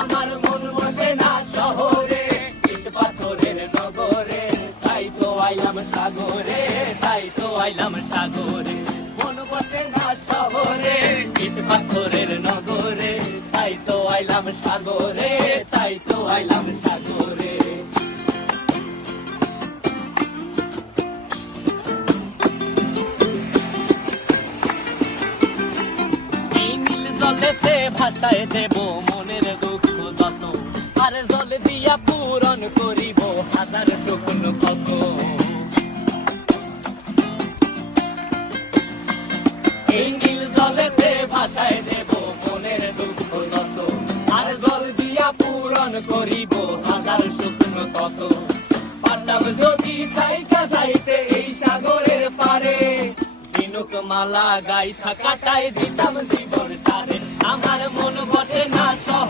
আমার মন বসে না শহরে, ইট পাথরের নগরে, তাই তো আইলাম সাগরে, তাই তো আইলাম সাগরে। মন বসে না শহরে, ইট পাথরের নগরে, তাই তো আইলাম সাগরে, তাই তো আইলাম সাগরে। এই নীল জলেতে ভাসায় দেব মনের দুঃখ যত, আর জল দিয়া পূরণ করিব হাজার স্বপ্ন কত। এই নীল জলেতে ভাসায় দেব মনের দুঃখ যত, আর জল দিয়া পূরণ করিব হাজার স্বপ্ন কত। পারতাম যদি থাইকা যাইতে এই সাগরের পারে, ঝিনুক মালা গাইথা কাটাই দিতাম জীবন তারে। আমার মন বসে না শহরে।